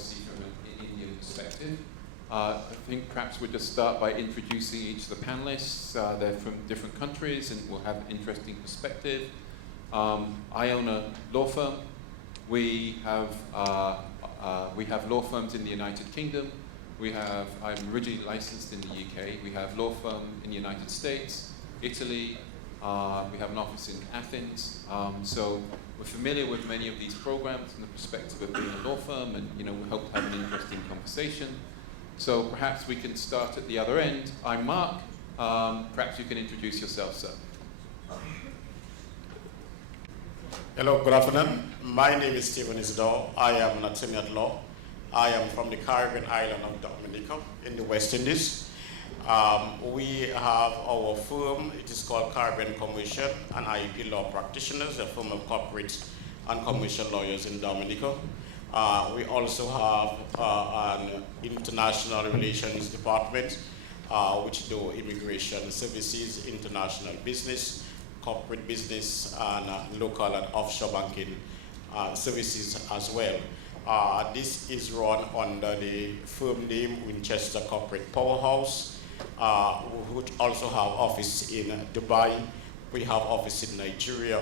policy from an Indian perspective. I think perhaps we'll just start by introducing each of the panelists. They're from different countries and will have an interesting perspective. I own a law firm. We have law firms in the United Kingdom. I'm originally licensed in the UK. We have law firm in the United States, Italy. We have an office in Athens. So we're familiar with many of these programs from the perspective of being a law firm, and we hope to have an interesting conversation. So perhaps we can start at the other end. I'm Mark. Perhaps you can introduce yourself, sir. Hello, good afternoon. My name is Isidore. I am an attorney at law. I am from the Caribbean island of Dominica in the West Indies. We have our firm. It is called Caribbean Commercial and IEP Law Practitioners, a firm of corporate and commercial lawyers in Dominica. We also have an international relations department, which do immigration services, international business, corporate business, and local and offshore banking services as well. This is run under the firm name WhinChester Corporate PowerHouse. We also have office in Dubai. We have office in Nigeria.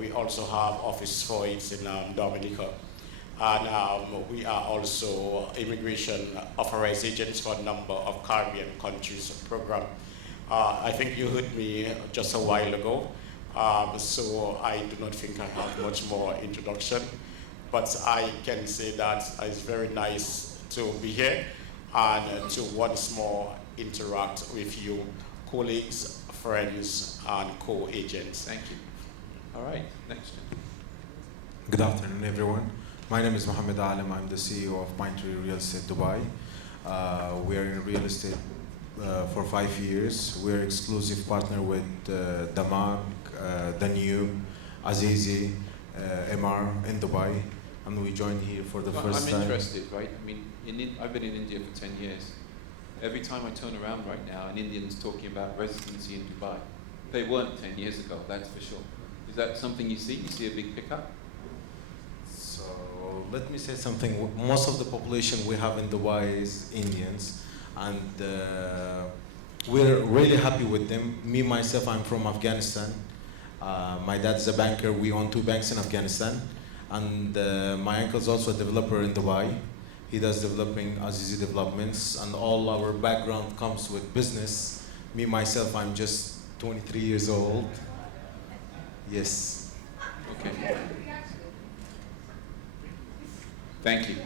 We also have office for it in Dominica. And we are also immigration authorized agents for a number of Caribbean countries program. I think you heard me just a while ago, so I do not think I have much more introduction, but I can say that it's very nice to be here and to once more interact with you, colleagues, friends, and co-agents. Thank you. All right, next. Good afternoon, everyone. My name is Mohammad Alem. I'm the CEO of Mindtree Real Estate Dubai. We are in real estate for 5 years. We're exclusive partner with Damak, Danube, Azizi, MR in Dubai, and we joined here for the first time. I'm interested, right? I mean, I've been in India for 10 years. Every time I turn around right now, an Indian's talking about residency in Dubai. They weren't 10 years ago, that's for sure. Is that something you see? You see a big pickup? So let me say something. Most of the population we have in Dubai is Indians, and we're really happy with them. Me, myself, I'm from Afghanistan. My dad's a banker. We own 2 banks in Afghanistan. And my uncle's also a developer in Dubai. He does developing Azizi developments, and all our background comes with business. Me, myself, I'm just 23 years old. Yes. Okay. Thank you.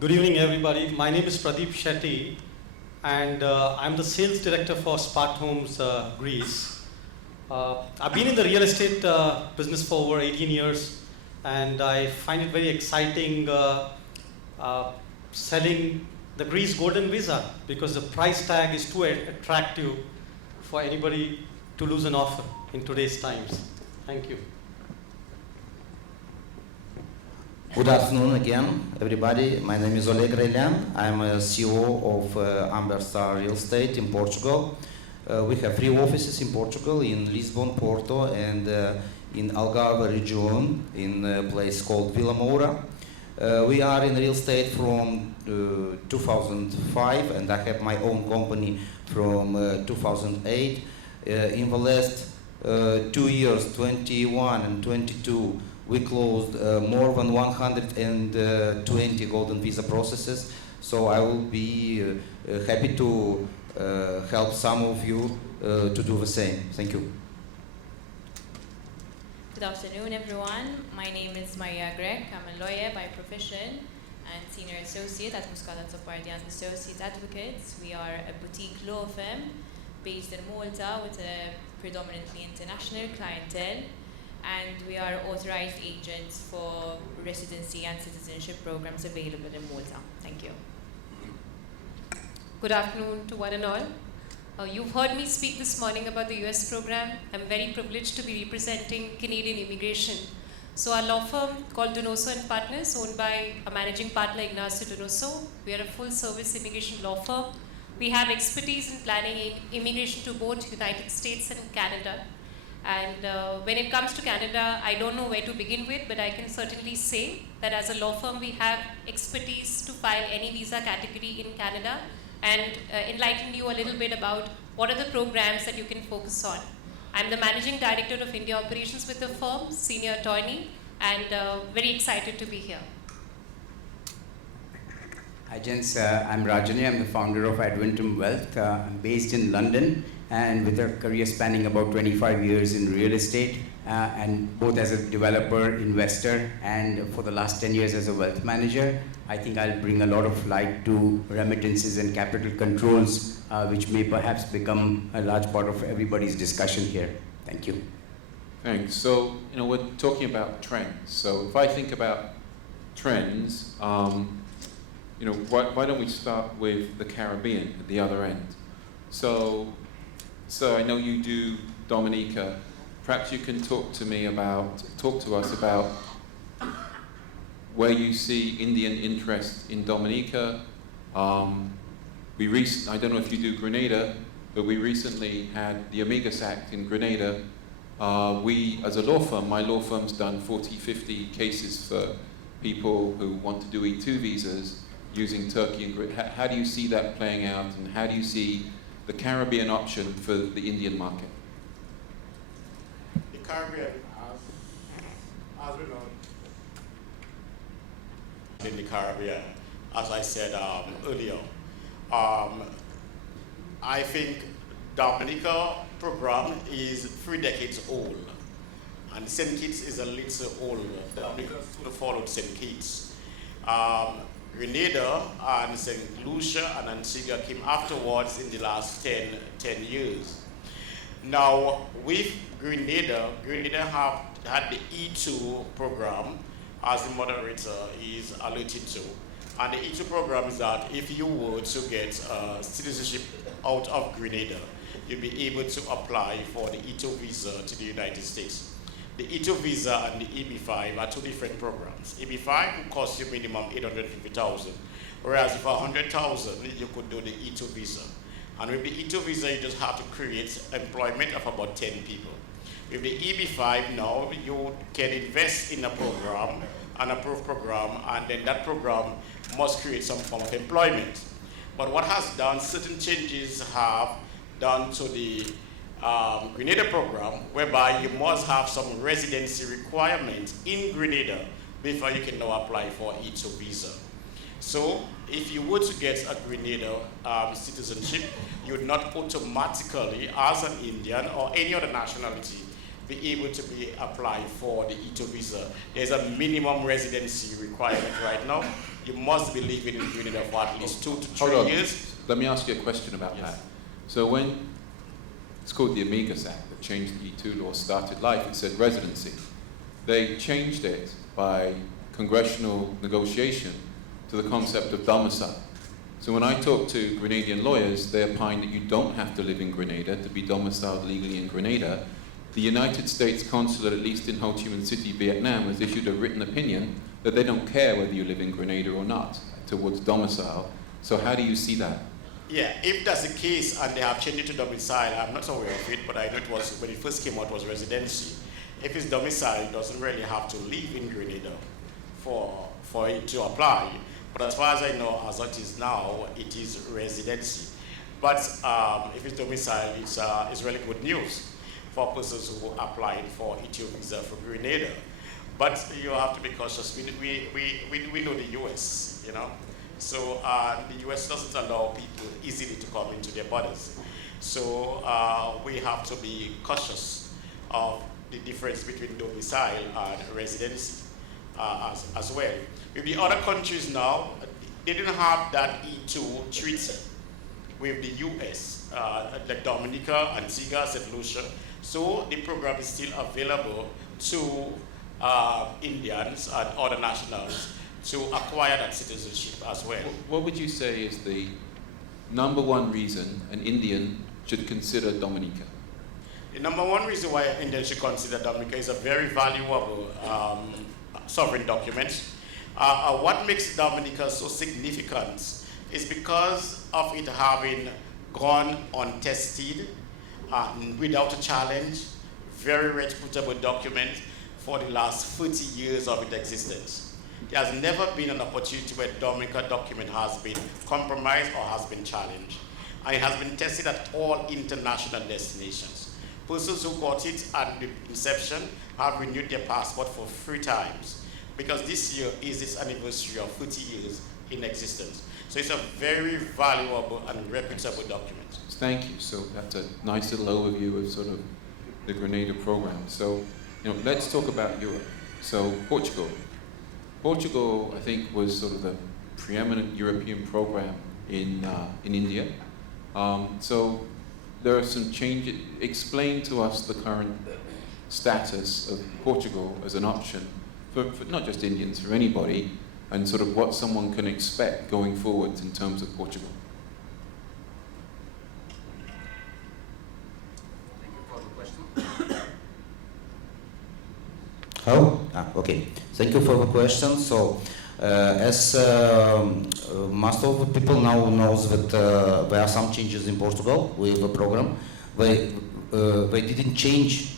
Good evening, everybody. My name is Pradip Shetty, and I'm the sales director for Smart Homes Greece. I've been in the real estate business for over 18 years, and I find it very exciting selling the Greece Golden Visa, because the price tag is too attractive for anybody to lose an offer in today's times. Thank you. Good afternoon again, everybody. My name is Oleg Railean. I'm a CEO of Amber Star Real Estate in Portugal. We have 3 offices in Portugal, in Lisbon, Porto, and in Algarve region, in a place called Vila Moura. We are in real estate from 2005, and I have my own company from 2008. In the last 2 years, 21 and 22, we closed more than 120 golden visa processes. So I will be happy to help some of you to do the same. Thank you. Good afternoon, everyone. My name is Grech. I'm a lawyer by profession and senior associate at Muscat Sopardi and Associate Advocates. We are a boutique law firm based in Malta with a predominantly international clientele, and we are authorized agents for residency and citizenship programs available in Malta. Thank you. Good afternoon to one and all. You've heard me speak this morning about the US program. I'm very privileged to be representing Canadian immigration. So our law firm called Donoso and Partners, owned by a managing partner, Ignacio Donoso. We are a full service immigration law firm. We have expertise in planning immigration to both United States and Canada. And when it comes to Canada, I don't know where to begin with, but I can certainly say that as a law firm, we have expertise to file any visa category in Canada and enlighten you a little bit about what are the programs that you can focus on. I'm the Managing Director of India Operations with the firm, senior attorney, and very excited to be here. Hi gents, I'm Rajanya. I'm the founder of Adventum Wealth. I'm based in London and with a career spanning about 25 years in real estate and both as a developer, investor, and for the last 10 years as a wealth manager. I think I'll bring a lot of light to remittances and capital controls, which may perhaps become a large part of everybody's discussion here. Thank you. Thanks. So, we're talking about trends. So if I think about trends, why don't we start with the Caribbean at the other end? So I know you do Dominica. Perhaps you can talk to us about where you see Indian interest in Dominica. I don't know if you do Grenada, but we recently had the Amigas Act in Grenada. We, as a law firm, my law firm's done 40, 50 cases for people who want to do E2 visas using Turkey and Greece. How do you see that playing out, and how do you see the Caribbean option for the Indian market? The Caribbean, as we know, in the Caribbean, as I said earlier, I think Dominica program is 3 decades old, and St. Kitts is a little older. Dominica followed St. Kitts. Grenada and St. Lucia and Antigua came afterwards in the last 10 years. Now, with Grenada have had the E2 program, as the moderator is alluded to. And the E2 program is that if you were to get citizenship out of Grenada, you'll be able to apply for the E2 visa to the United States. The E2 visa and the EB5 are 2 different programs. EB5 will cost you minimum $850,000, whereas for $100,000, you could do the E2 visa. And with the E2 visa, you just have to create employment of about 10 people. With the EB5 now, you can invest in a program, an approved program, and then that program must create some form of employment. But what has done, certain changes have done to the Grenada program, whereby you must have some residency requirement in Grenada before you can now apply for E2 visa. So if you were to get a Grenada citizenship, you would not automatically, as an Indian or any other nationality, be able to be applied for the E2 visa. There's a minimum residency requirement right now. You must be living in Grenada for at least 2 to 3 years. Let me ask you a question about that. So when it's called the Amigas Act that changed the E2 law, started life, it said residency. They changed it by congressional negotiation to the concept of domicile. So when I talk to Grenadian lawyers, they opine that you don't have to live in Grenada to be domiciled legally in Grenada. The United States consulate, at least in Ho Chi Minh City, Vietnam, has issued a written opinion that they don't care whether you live in Grenada or not towards domicile. So how do you see that? Yeah, if that's the case and they have changed it to domicile, I'm not aware of it, but I know it was, when it first came out, it was residency. If it's domicile, it doesn't really have to live in Grenada for it to apply. But as far as I know, as it is now, it is residency. But if it's domicile, it's really good news for persons who applied for E2 visa for Grenada. But you have to be cautious. We know the US, So the US doesn't allow people easily to come into their borders. So we have to be cautious of the difference between domicile and residency as well. With the other countries now, they didn't have that E2 treaty with the US, like Dominica, Antigua, St. Lucia. So the program is still available to Indians and other nationals to acquire that citizenship as well. What would you say is the #1 reason an Indian should consider Dominica? The #1 reason why an Indian should consider Dominica is a very valuable sovereign document. What makes Dominica so significant is because of it having gone untested, without a challenge, very reputable document for the last 40 years of its existence. There has never been an opportunity where Dominica document has been compromised or has been challenged. And it has been tested at all international destinations. Persons who got it at the inception have renewed their passport for 3 times, because this year is its anniversary of 40 years in existence. So it's a very valuable and reputable document. Thank you. So that's a nice little overview of sort of the Grenada program. So, let's talk about Europe. So Portugal. Portugal, I think, was sort of the preeminent European program in India. So there are some changes. Explain to us the current status of Portugal as an option for not just Indians, for anybody, and sort of what someone can expect going forward in terms of Portugal. Thank you for the question. Okay. Thank you for the question. So, as most of the people now knows that there are some changes in Portugal with the program. They didn't change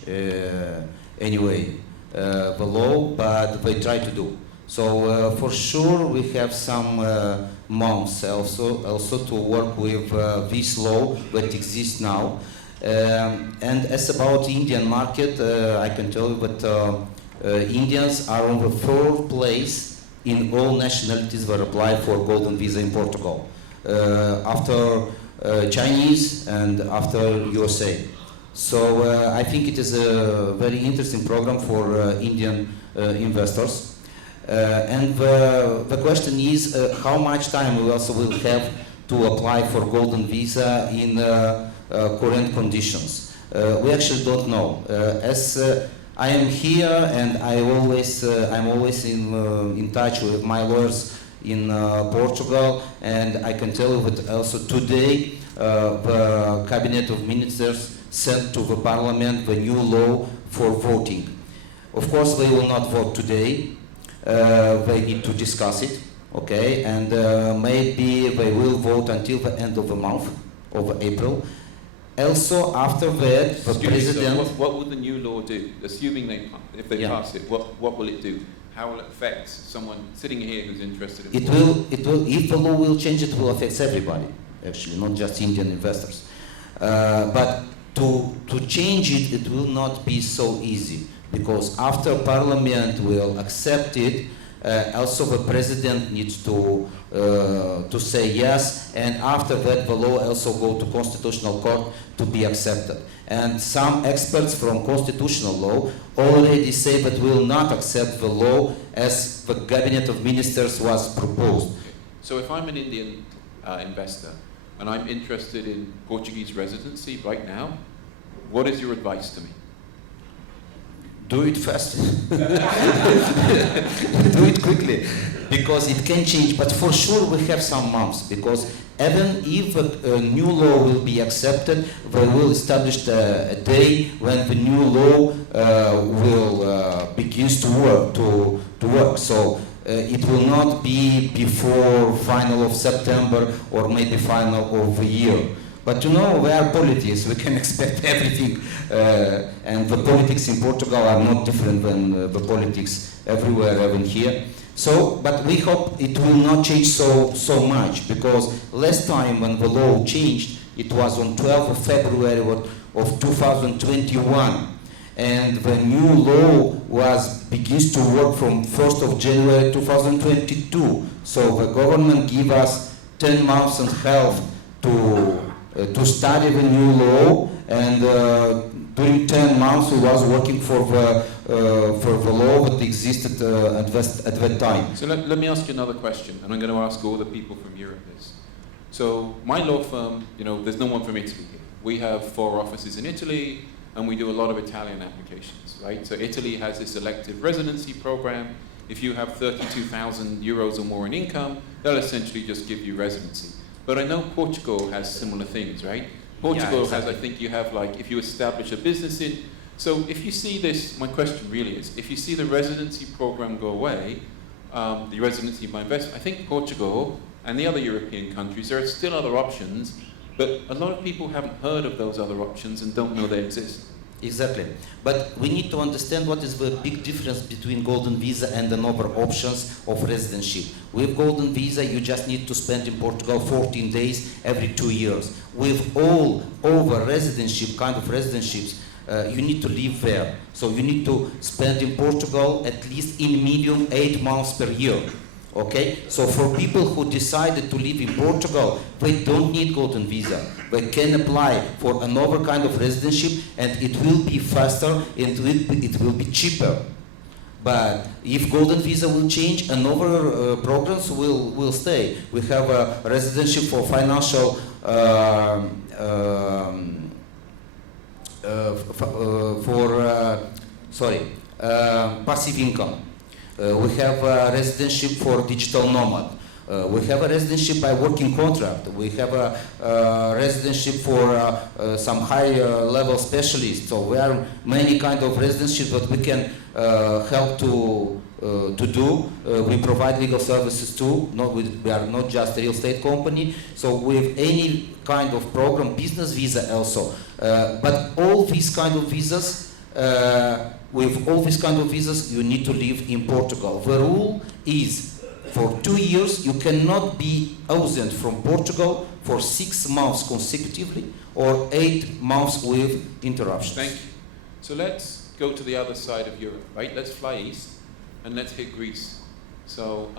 anyway the law, but they try to do. So for sure we have some months also to work with this law that exists now. And as about the Indian market, I can tell you that Indians are on the 4th place in all nationalities that apply for golden visa in Portugal, after Chinese and after USA. So I think it is a very interesting program for Indian investors. And the question is how much time we also will have to apply for golden visa in current conditions. We actually don't know. As I am here and I'm always in touch with my lawyers in Portugal, and I can tell you that also today the Cabinet of Ministers sent to the Parliament the new law for voting. Of course, they will not vote today. They need to discuss it, okay, and maybe they will vote until the end of the month of April. Also, after that, the president. So what will the new law do? Assuming if they pass it, what will it do? How will it affect someone sitting here who's interested in it? Will. If the law will change, it will affect everybody. Actually, not just Indian investors. But to change it, it will not be so easy, because after Parliament will accept it, also the President needs to say yes, and after that the law also go to Constitutional Court to be accepted. And some experts from Constitutional Law already say that will not accept the law as the Cabinet of Ministers was proposed. So if I'm an Indian investor and I'm interested in Portuguese residency right now, what is your advice to me? Do it fast. Do it quickly, because it can change. But for sure we have some months, because even if a new law will be accepted, they will establish a day when the new law will begins to work. So it will not be before final of September or maybe final of the year. But we are politics, we can expect everything, and the politics in Portugal are not different than the politics everywhere, even here. So, but we hope it will not change so much, because last time when the law changed, it was on 12th of February of 2021, and the new law begins to work from 1st of January 2022. So the government gave us 10 months and a half to study the new law, and during 10 months we was working for the law that existed at that time. So let me ask you another question, and I'm going to ask all the people from Europe this. So my law firm, there's no one from Italy here. We have 4 offices in Italy, and we do a lot of Italian applications, right? So Italy has this elective residency program. If you have 32,000 euros or more in income, they'll essentially just give you residency. But I know Portugal has similar things, right? Portugal has, I think you have if you establish a business in, so if you see this, my question really is, if you see the residency program go away, the residency by investment, I think Portugal and the other European countries, there are still other options, but a lot of people haven't heard of those other options and don't know they exist. Exactly. But we need to understand what is the big difference between golden visa and the other options of residency. With golden visa, you just need to spend in Portugal 14 days every 2 years. With all over residency, kind of residencies, you need to live there. So you need to spend in Portugal at least in medium 8 months per year. Okay, so for people who decided to live in Portugal, they don't need golden visa. They can apply for another kind of residency, and it will be faster and it will be cheaper. But if golden visa will change, another programs will stay. We have a residency for financial passive income. We have a residency for digital nomad. We have a residency by working contract. We have a residency for some high-level specialists. So there are many kind of residencies that we can help to do. We provide legal services too. We are not just a real estate company. So with any kind of program, business visa also. But all these kind of visas, with all these kind of visas, you need to live in Portugal. The rule is for 2 years, you cannot be absent from Portugal for 6 months consecutively or 8 months with interruptions. Thank you. So let's go to the other side of Europe, right? Let's fly east and let's hit Greece. So,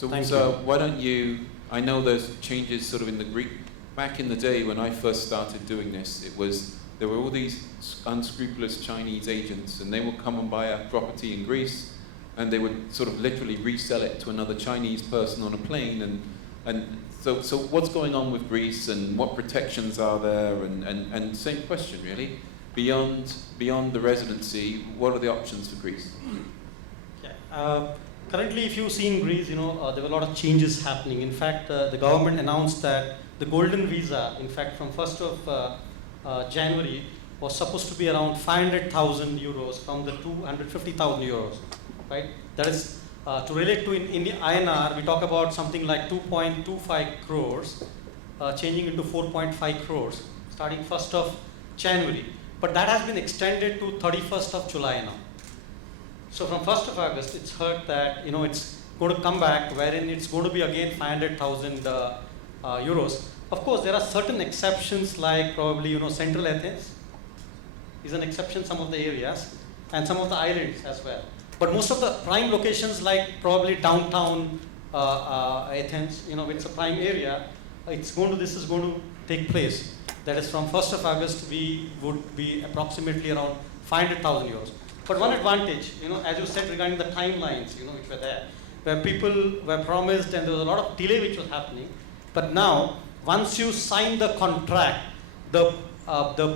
why don't you, I know there's changes sort of in the Greek, back in the day when I first started doing this, there were all these unscrupulous Chinese agents, and they would come and buy a property in Greece, and they would sort of literally resell it to another Chinese person on a plane. And so what's going on with Greece, and what protections are there? And same question really, beyond the residency, what are the options for Greece? Yeah. Currently, if you see in Greece, there were a lot of changes happening. In fact, the government announced that the golden visa, in fact, from 1st of January, was supposed to be around 500,000 euros from the 250,000 euros, right? That is, to relate to in the INR, we talk about something like 2.25 crores, changing into 4.5 crores, starting 1st of January. But that has been extended to 31st of July now. So from 1st of August, it's heard that, it's going to come back, wherein it's going to be again 500,000 euros. Of course, there are certain exceptions, like probably, Central Athens is an exception, some of the areas, and some of the islands as well. But most of the prime locations, like probably downtown Athens, it's a prime area, this is going to take place. That is, from 1st of August, we would be approximately around 500,000 euros. But one advantage, as you said regarding the timelines, which were there, where people were promised and there was a lot of delay which was happening. But now, once you sign the contract, the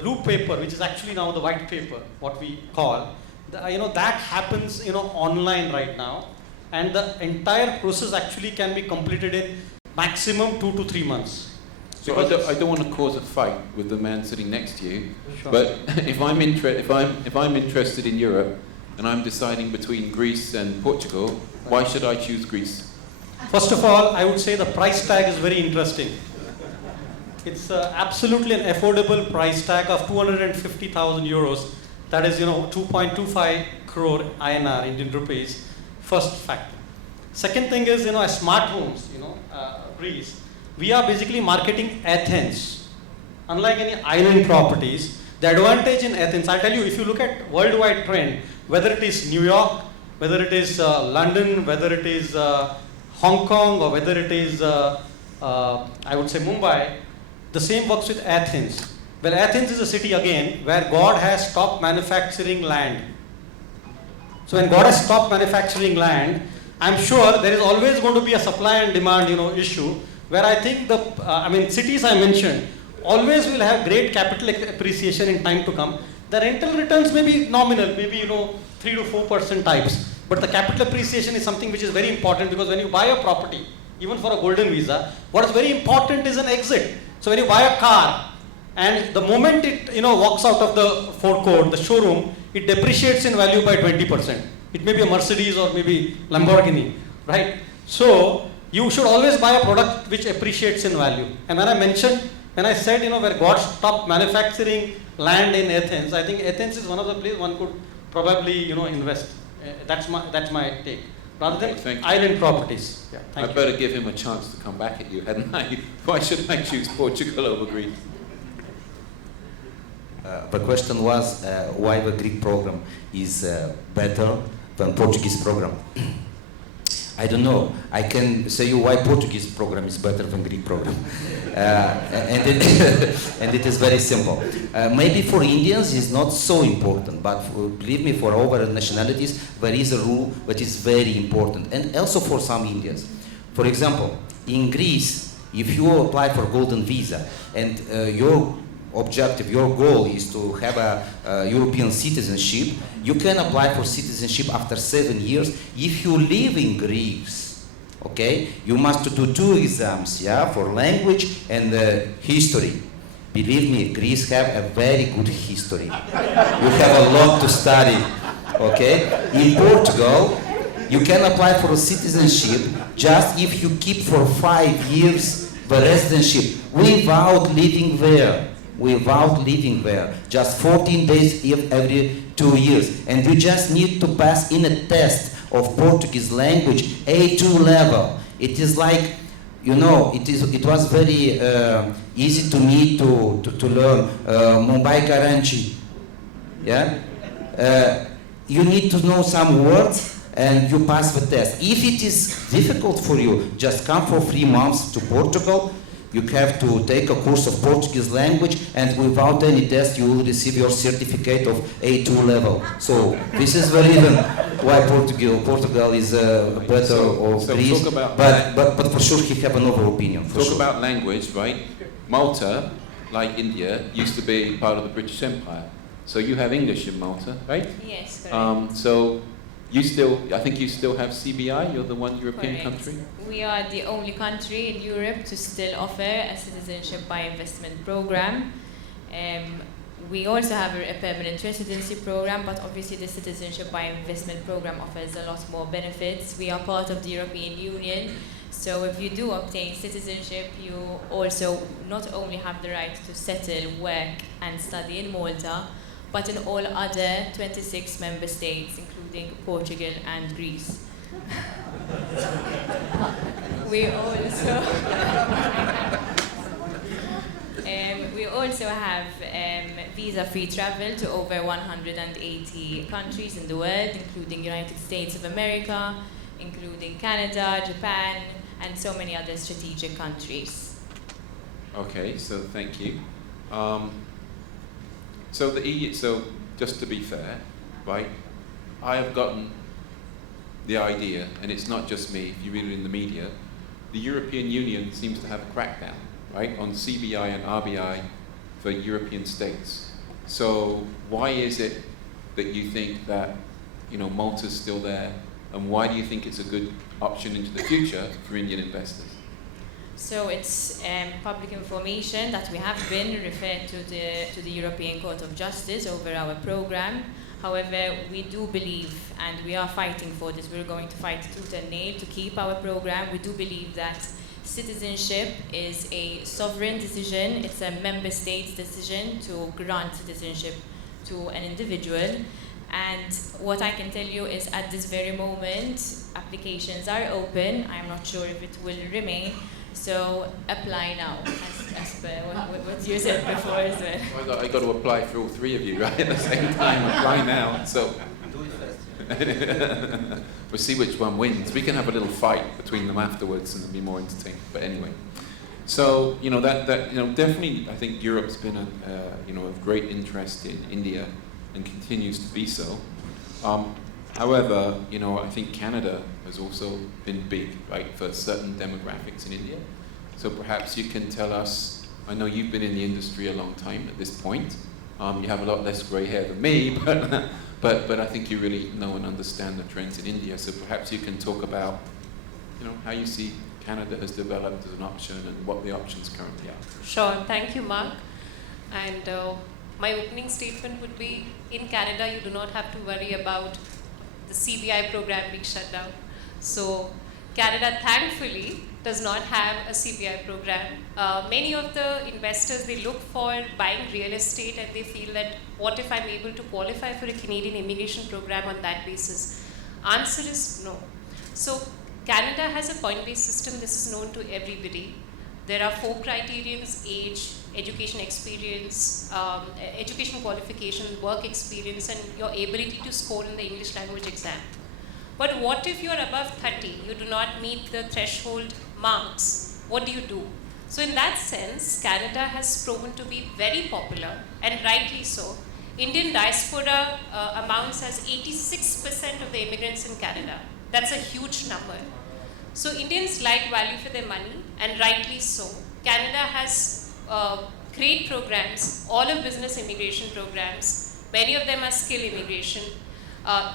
blue paper, which is actually now the white paper, what we call, that happens, online right now, and the entire process actually can be completed in maximum 2 to 3 months. So I don't want to cause a fight with the man sitting next to you, Sure. but if I'm interested in Europe and I'm deciding between Greece and Portugal, why should I choose Greece? First of all, I would say the price tag is very interesting. It's absolutely an affordable price tag of 250,000 euros. That is, 2.25 crore INR, Indian rupees. First factor. Second thing is, as smart homes, Greece, we are basically marketing Athens. Unlike any island properties, the advantage in Athens, I'll tell you, if you look at worldwide trend, whether it is New York, whether it is London, whether it is Hong Kong, or whether it is, I would say Mumbai, the same works with Athens. Well, Athens is a city again where God has stopped manufacturing land. So when God has stopped manufacturing land, I'm sure there is always going to be a supply and demand, issue, where I think cities I mentioned always will have great capital appreciation in time to come. The rental returns may be nominal, maybe 3 to 4% types, but the capital appreciation is something which is very important, because when you buy a property, even for a golden visa, what is very important is an exit. So when you buy a car, and the moment it walks out of the forecourt, the showroom, it depreciates in value by 20%. It may be a Mercedes or maybe Lamborghini, right? So you should always buy a product which appreciates in value. And when I said, where God stopped manufacturing land in Athens, I think Athens is one of the places one could probably, invest. That's my take. Rather than island properties. Yeah, I'd better give him a chance to come back at you, hadn't I? Why should I choose Portugal over Greece? The question was why the Greek program is better than Portuguese program. I don't know. I can say you why Portuguese program is better than Greek program. And it is very simple. Maybe for Indians it's not so important, but believe me, for other nationalities there is a rule that is very important, and also for some Indians. For example, in Greece, if you apply for golden visa and your objective, your goal is to have a European citizenship, you can apply for citizenship after 7 years. If you live in Greece, okay, you must do 2 exams, for language and history. Believe me, Greece have a very good history. You have a lot to study, okay? In Portugal, you can apply for a citizenship just if you keep for 5 years the residency without living there. Just 14 days every 2 years. And you just need to pass in a test of Portuguese language, A2 level. It is like, it was very easy to me to learn Mumbai Karachi. You need to know some words and you pass the test. If it is difficult for you, just come for 3 months to Portugal. You have to take a course of Portuguese language, and without any test you will receive your certificate of A2 level. So this is the reason why Portugal is better of Greece, but for sure he have another opinion. Talk about language, right? Malta, like India, used to be part of the British Empire. So you have English in Malta, right? Yes, correct. So I think you still have CBI, you're the one European country? We are the only country in Europe to still offer a citizenship by investment program. We also have a permanent residency program, but obviously the citizenship by investment program offers a lot more benefits. We are part of the European Union, so if you do obtain citizenship, you also not only have the right to settle, work and study in Malta, but in all other 26 member states, including Portugal and Greece. We also have visa-free travel to over 180 countries in the world, including United States of America, including Canada, Japan, and so many other strategic countries. Okay, so thank you. So the EU, so just to be fair, right, I have gotten the idea, and it's not just me, if you read it in the media, the European Union seems to have a crackdown, right, on CBI and RBI for European states. So why is it that you think that, Malta's still there, and why do you think it's a good option into the future for Indian investors? So it's public information that we have been referred to the European Court of Justice over our program. However, we do believe, and we are fighting for this, we're going to fight tooth and nail to keep our program. We do believe that citizenship is a sovereign decision. It's a member state's decision to grant citizenship to an individual. And what I can tell you is at this very moment, applications are open. I'm not sure if it will remain. So apply now, as per what you said before as well. I got to apply for all 3 of you, right, at the same time. Apply now. So we'll see which one wins. We can have a little fight between them afterwards, and it'll be more entertaining. But anyway, so definitely, I think Europe's been of great interest in India and continues to be so. However, I think Canada has also been big, right, for certain demographics in India. So perhaps you can tell us, I know you've been in the industry a long time at this point. You have a lot less gray hair than me, but I think you really know and understand the trends in India. So perhaps you can talk about, how you see Canada has developed as an option and what the options currently are. Sure, thank you, Mark. And my opening statement would be, in Canada, you do not have to worry about the CBI program being shut down. So Canada, thankfully, does not have a CBI program. Many of the investors, they look for buying real estate and they feel that, what if I'm able to qualify for a Canadian immigration program on that basis? Answer is no. So Canada has a point-based system. This is known to everybody. There are 4 criterions: age, education experience, education qualification, work experience, and your ability to score in the English language exam. But what if you're above 30, you do not meet the threshold marks? What do you do? So in that sense, Canada has proven to be very popular, and rightly so. Indian diaspora amounts as 86% of the immigrants in Canada. That's a huge number. So Indians like value for their money, and rightly so. Canada has great programs, all of business immigration programs. Many of them are skill immigration.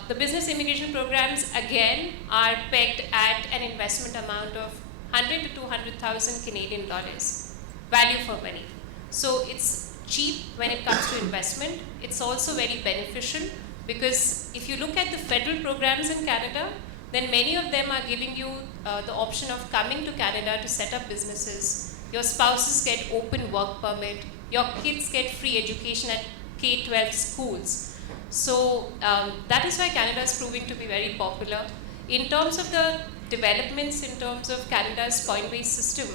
The business immigration programs, again, are pegged at an investment amount of 100 to 200,000 Canadian dollars, value for money. So it's cheap when it comes to investment. It's also very beneficial, because if you look at the federal programs in Canada, then many of them are giving you the option of coming to Canada to set up businesses. Your spouses get open work permit. Your kids get free education at K-12 schools. So that is why Canada is proving to be very popular. In terms of the developments, in terms of Canada's point-based system,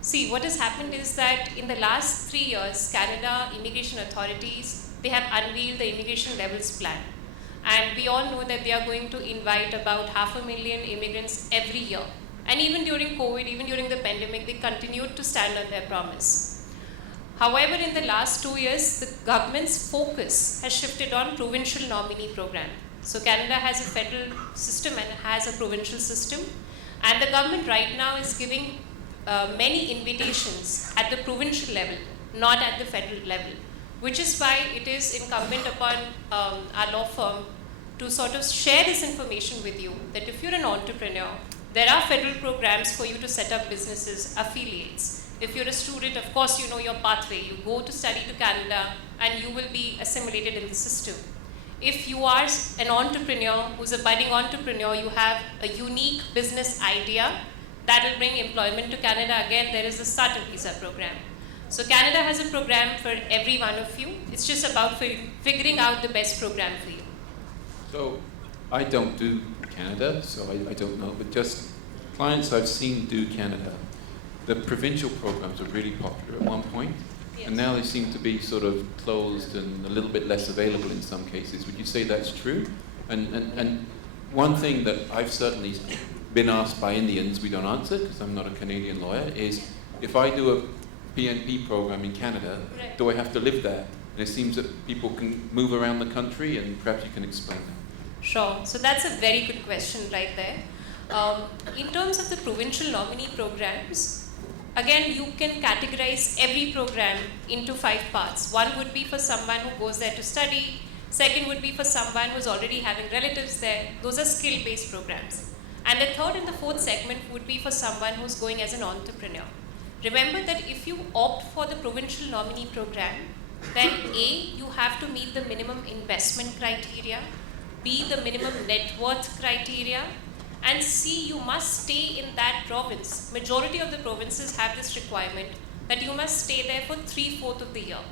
see, what has happened is that in the last 3 years, Canada immigration authorities, they have unveiled the immigration levels plan. And we all know that they are going to invite about 500,000 immigrants every year. And even during COVID, even during the pandemic, they continued to stand on their promise. However, in the last 2 years, the government's focus has shifted on provincial nominee program. So Canada has a federal system and has a provincial system. And the government right now is giving many invitations at the provincial level, not at the federal level, which is why it is incumbent upon our law firm to sort of share this information with you, that if you're an entrepreneur, there are federal programs for you to set up businesses, affiliates. If you're a student, of course, you know your pathway. You go to study to Canada and you will be assimilated in the system. If you are an entrepreneur who's a budding entrepreneur, you have a unique business idea that will bring employment to Canada. Again, there is a starter visa program. So Canada has a program for every one of you. It's just about figuring out the best program for you. So I don't do Canada, so I don't know, but just clients I've seen do Canada. The provincial programs were really popular at one point, yes. And now they seem to be sort of closed and a little bit less available in some cases. Would you say that's true? And one thing that I've certainly been asked by Indians, we don't answer because I'm not a Canadian lawyer, is if I do a PNP program in Canada, right, do I have to live there? And it seems that people can move around the country, and perhaps you can explain that. Sure. So that's a very good question right there. In terms of the provincial nominee programs, again, you can categorize every program into 5 parts. One would be for someone who goes there to study. Second would be for someone who's already having relatives there. Those are skill-based programs. And the third and the fourth segment would be for someone who's going as an entrepreneur. Remember that if you opt for the provincial nominee program, then A, you have to meet the minimum investment criteria, B, the minimum net worth criteria, and C, you must stay in that province. Majority of the provinces have this requirement that you must stay there for 3/4 of the year.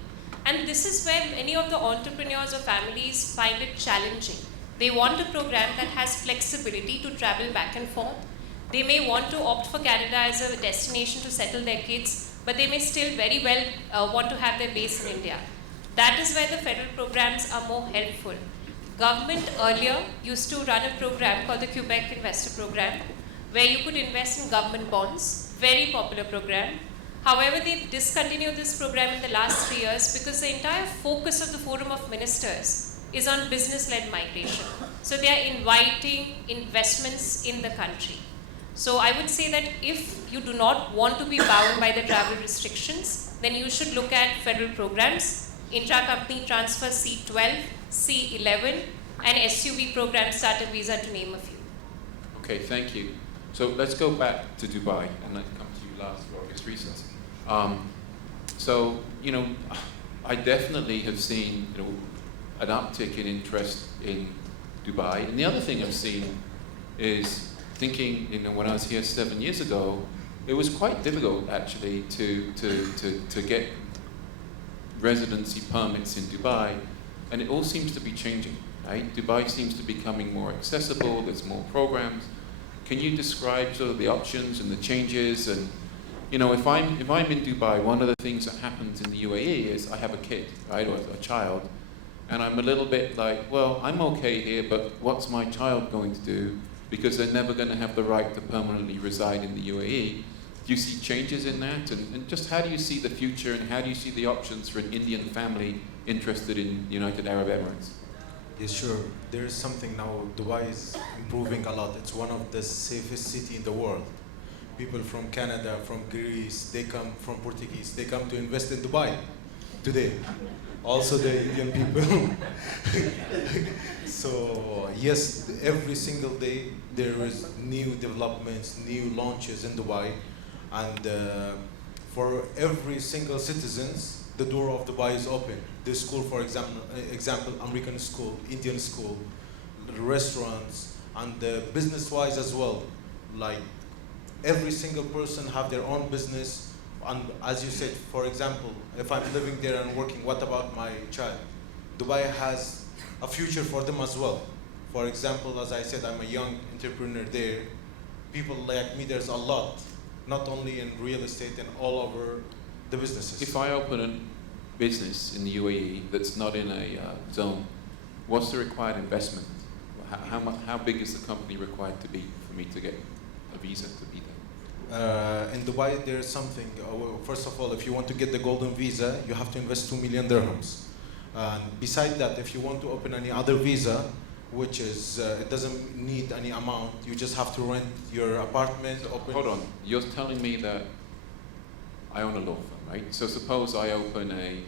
And this is where many of the entrepreneurs or families find it challenging. They want a program that has flexibility to travel back and forth. They may want to opt for Canada as a destination to settle their kids, but they may still very well want to have their base in India. That is where the federal programs are more helpful. Government earlier used to run a program called the Quebec Investor Program, where you could invest in government bonds, very popular program. However, they discontinued this program in the last 3 years because the entire focus of the Forum of Ministers is on business-led migration. So they are inviting investments in the country. So I would say that if you do not want to be bound by the travel restrictions, then you should look at federal programs, intra-company transfer C12, C11, and SUV program starter visa, to name a few. Okay, thank you. So let's go back to Dubai, and I'll come to you last for August recess. So, I definitely have seen, an uptick in interest in Dubai. And the other thing I've seen is thinking, when I was here 7 years ago, it was quite difficult actually to get residency permits in Dubai, and it all seems to be changing, right? Dubai seems to be becoming more accessible, there's more programs. Can you describe sort of the options and the changes? And if I'm in Dubai, one of the things that happens in the UAE is I have a kid, right, or a child, and I'm a little bit like, well, I'm okay here, but what's my child going to do? Because they're never going to have the right to permanently reside in the UAE. Do you see changes in that? And just how do you see the future, and how do you see the options for an Indian family interested in the United Arab Emirates? Yes, sure. There is something now. Dubai is improving a lot. It's one of the safest cities in the world. People from Canada, from Greece, they come from Portuguese. They come to invest in Dubai today. Also the Indian people. So yes, every single day there is new developments, new launches in Dubai, and for every single citizens, the door of Dubai is open. The school, for example, American school, Indian school, restaurants, and business-wise as well. Like every single person have their own business. And as you said, for example, if I'm living there and working, what about my child? Dubai has a future for them as well. For example, as I said, I'm a young entrepreneur there. People like me, there's a lot, not only in real estate and all over the businesses. If I open a business in the UAE that's not in a zone, what's the required investment? How big is the company required to be for me to get a visa to be there? In Dubai, there's something. First of all, if you want to get the golden visa, you have to invest 2 million dirhams. Beside that, if you want to open any other visa, which is, it doesn't need any amount, you just have to rent your apartment. Hold on, you're telling me that I own a law firm, right? So suppose I open a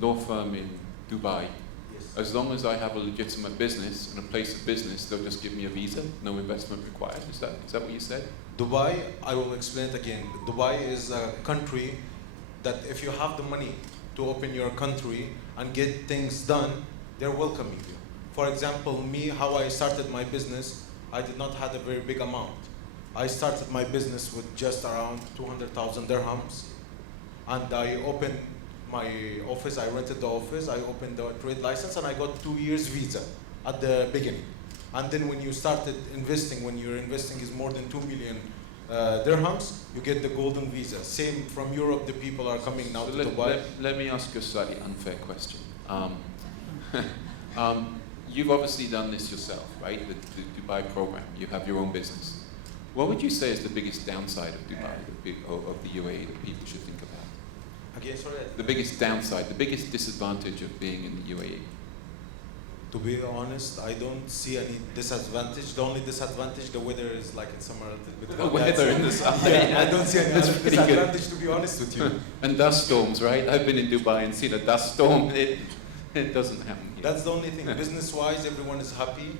law firm in Dubai. Yes. As long as I have a legitimate business and a place of business, they'll just give me a visa, no investment required. Is that what you said? Dubai, I will explain it again. Dubai is a country that if you have the money to open your country and get things done, they're welcoming you. For example, me, how I started my business, I did not have a very big amount. I started my business with just around 200,000 dirhams, and I opened my office, I rented the office, I opened the trade license, and I got 2 years visa at the beginning. And then when you started investing, when your investing is more than 2 million dirhams, you get the golden visa. Same from Europe, the people are coming now to Dubai. Let me ask you a slightly unfair question. You've obviously done this yourself, right? The Dubai program. You have your own business. What would you say is the biggest downside of Dubai, of the UAE, that people should think about? Again, sorry? The biggest downside, the biggest disadvantage of being in the UAE? To be honest, I don't see any disadvantage. The only disadvantage, the weather is like in summer a little bit. The weather in the summer. Yeah, I don't see any That's other pretty disadvantage, good. to be honest with you. And dust storms, right? I've been in Dubai and seen a dust storm. It doesn't happen here. That's the only thing. Business-wise, everyone is happy.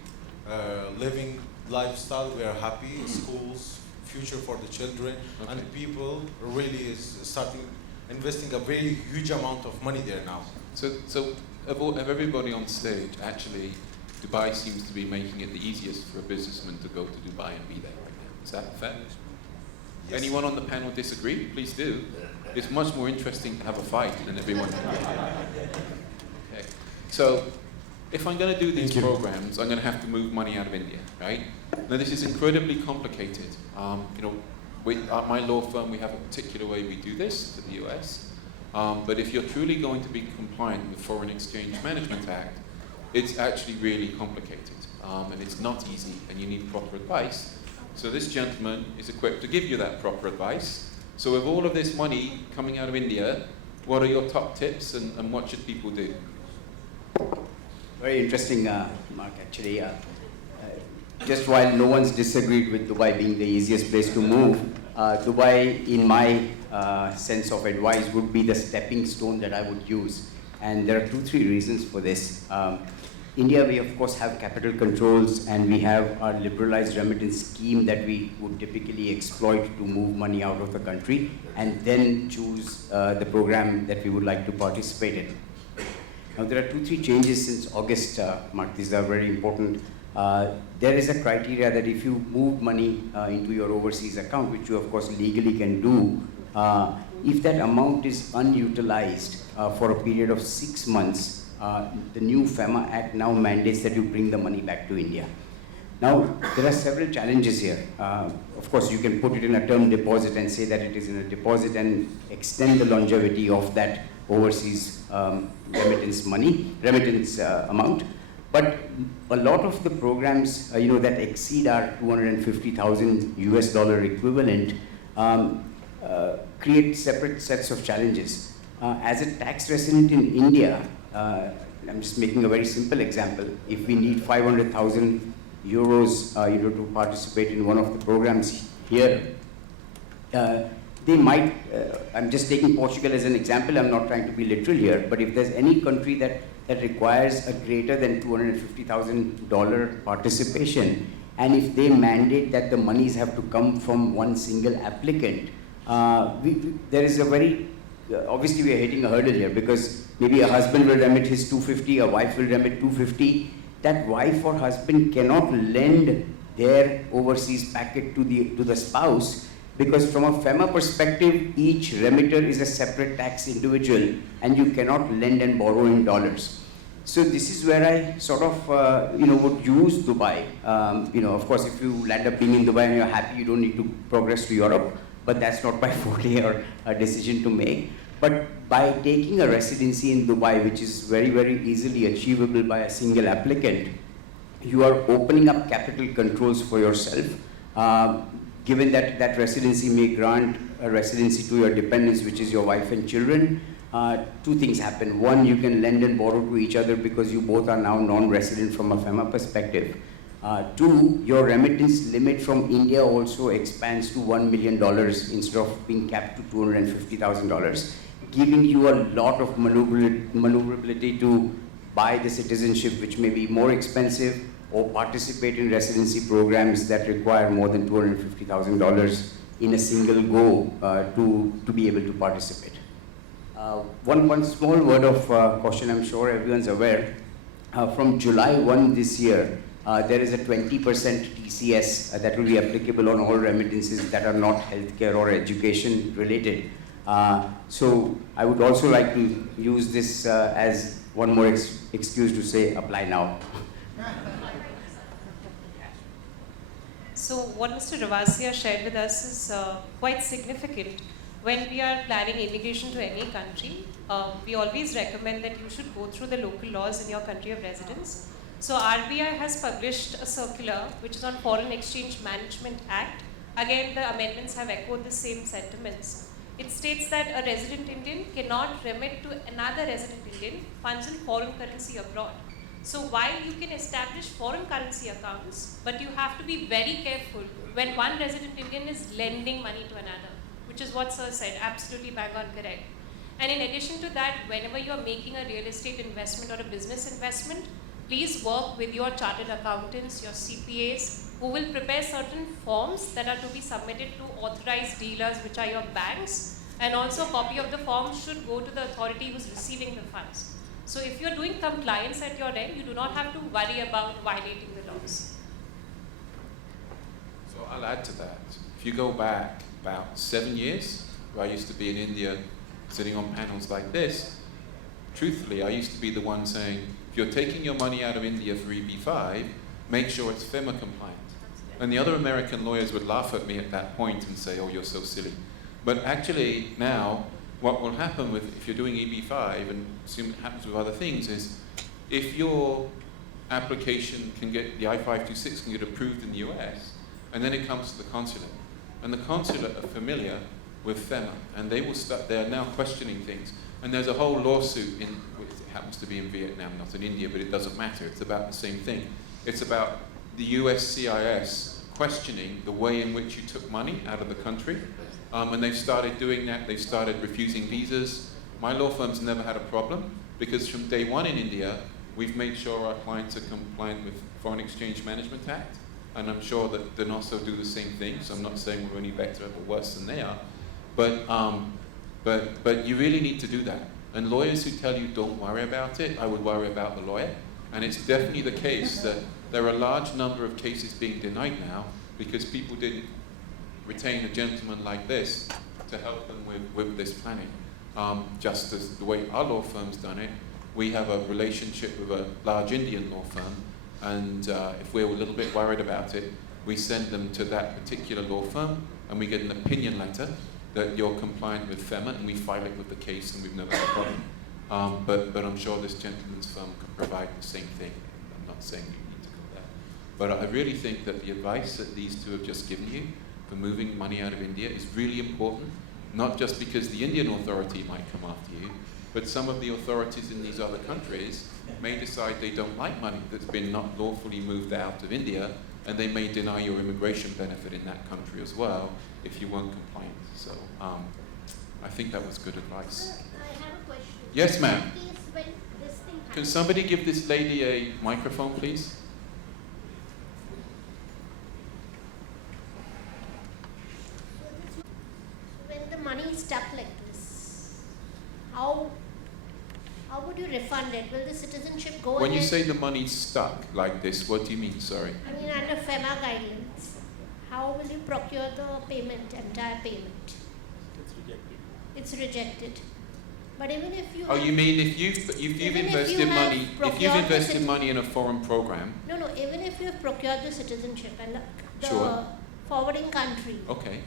Living lifestyle, we are happy. Schools, future for the children, Okay. and people really is starting investing a very huge amount of money there now. So of everybody on stage, actually, Dubai seems to be making it the easiest for a businessman to go to Dubai and be there right now. Is that fair? Yes. Anyone on the panel disagree? Please do. It's much more interesting to have a fight than everyone. Okay. So if I'm going to do these programs, I'm going to have to move money out of India, right? Now this is incredibly complicated. My law firm, we have a particular way we do this to the US. But if you're truly going to be compliant with the Foreign Exchange Management Act, it's actually really complicated. And it's not easy, and you need proper advice. So this gentleman is equipped to give you that proper advice. So with all of this money coming out of India, what are your top tips, and what should people do? Very interesting, Mark, actually. Just while no one's disagreed with Dubai being the easiest place to move, Dubai, in my sense of advice, would be the stepping stone that I would use. And there are 2-3 reasons for this. India, we of course have capital controls, and we have our liberalized remittance scheme that we would typically exploit to move money out of the country, and then choose the program that we would like to participate in. Now there are 2-3 changes since August, Mark. These are very important. there is a criteria that if you move money into your overseas account, which you of course legally can do, if that amount is unutilized for a period of 6 months, the new FEMA Act now mandates that you bring the money back to India. Now, there are several challenges here. Of course, you can put it in a term deposit and say that it is in a deposit and extend the longevity of that overseas remittance amount. But a lot of the programs, that exceed our 250,000 US dollar equivalent, create separate sets of challenges. As a tax resident in India, I'm just making a very simple example. If we need 500,000 euros, to participate in one of the programs here, they might. I'm just taking Portugal as an example. I'm not trying to be literal here, but if there's any country that requires a greater than $250,000 participation, and if they mandate that the monies have to come from one single applicant, there is a very obviously we are hitting a hurdle here, because maybe a husband will remit his 250, a wife will remit 250. That wife or husband cannot lend their overseas packet to the spouse, because from a FEMA perspective, each remitter is a separate tax individual, and you cannot lend and borrow in dollars. So this is where I sort of, would use Dubai. Of course, if you land up being in Dubai and you're happy, you don't need to progress to Europe, but that's not my forte or a decision to make. But by taking a residency in Dubai, which is very, very easily achievable by a single applicant, you are opening up capital controls for yourself. Given that that residency may grant a residency to your dependents, which is your wife and children, two things happen. One, you can lend and borrow to each other because you both are now non-resident from a FEMA perspective. Two, your remittance limit from India also expands to $1 million instead of being capped to $250,000, giving you a lot of maneuverability to buy the citizenship, which may be more expensive, or participate in residency programs that require more than $250,000 in a single go to be able to participate. One small word of caution, I'm sure everyone's aware. From July 1 this year, there is a 20% TCS that will be applicable on all remittances that are not healthcare or education related. So I would also like to use this as one more excuse to say, apply now. So what Mr. Ravasia shared with us is quite significant. When we are planning immigration to any country, we always recommend that you should go through the local laws in your country of residence. So RBI has published a circular which is on Foreign Exchange Management Act. Again, the amendments have echoed the same sentiments. It states that a resident Indian cannot remit to another resident Indian funds in foreign currency abroad. So while you can establish foreign currency accounts, but you have to be very careful when one resident Indian is lending money to another, which is what Sir said, absolutely bang on correct. And in addition to that, whenever you are making a real estate investment or a business investment, please work with your chartered accountants, your CPAs, who will prepare certain forms that are to be submitted to authorized dealers, which are your banks, and also a copy of the form should go to the authority who is receiving the funds. So if you're doing compliance at your end, you do not have to worry about violating the laws. So I'll add to that. If you go back about 7 years, where I used to be in India sitting on panels like this, truthfully, I used to be the one saying, if you're taking your money out of India for EB5, make sure it's FEMA compliant. And the other American lawyers would laugh at me at that point and say, oh, you're so silly. But actually now, what will happen if you're doing EB5, and assume it happens with other things, is if your application can get, the I-526 can get approved in the US, and then it comes to the consulate, and the consulate are familiar with FEMA, and they will start, they are now questioning things. And there's a whole lawsuit, it happens to be in Vietnam, not in India, but it doesn't matter, it's about the same thing. It's about the USCIS questioning the way in which you took money out of the country. And they've started doing that, they've started refusing visas. My law firm's never had a problem, because from day one in India, we've made sure our clients are compliant with Foreign Exchange Management Act, and I'm sure that Donoso do the same thing, so I'm not saying we're any better or worse than they are, but you really need to do that. And lawyers who tell you don't worry about it, I would worry about the lawyer, And it's definitely the case that there are a large number of cases being denied now because people didn't retain a gentleman like this to help them with this planning. Just as the way our law firm's done it, we have a relationship with a large Indian law firm, and if we're a little bit worried about it, we send them to that particular law firm, and we get an opinion letter that you're compliant with FEMA, and we file it with the case, and we've never had a problem. But I'm sure this gentleman's firm can provide the same thing. I'm not saying you need to go there. But I really think that the advice that these two have just given you for moving money out of India is really important, not just because the Indian authority might come after you, but some of the authorities in these other countries may decide they don't like money that's been not lawfully moved out of India, and they may deny your immigration benefit in that country as well if you weren't compliant. So I think that was good advice. I have a question. Yes, ma'am. When this thing Can happens, somebody give this lady a microphone, please? when the money is stuck like this, how would you refund it? Will the citizenship go When ahead? you say the money's stuck like this, what do you mean? Sorry. I mean, under FEMA guidelines, how will you procure the payment, entire payment? It's rejected. But even if you Oh, you mean if you've Even if invested you have money, if you've procured the invested money in a foreign program? No, even if you have procured the citizenship and the Sure. forwarding country Okay.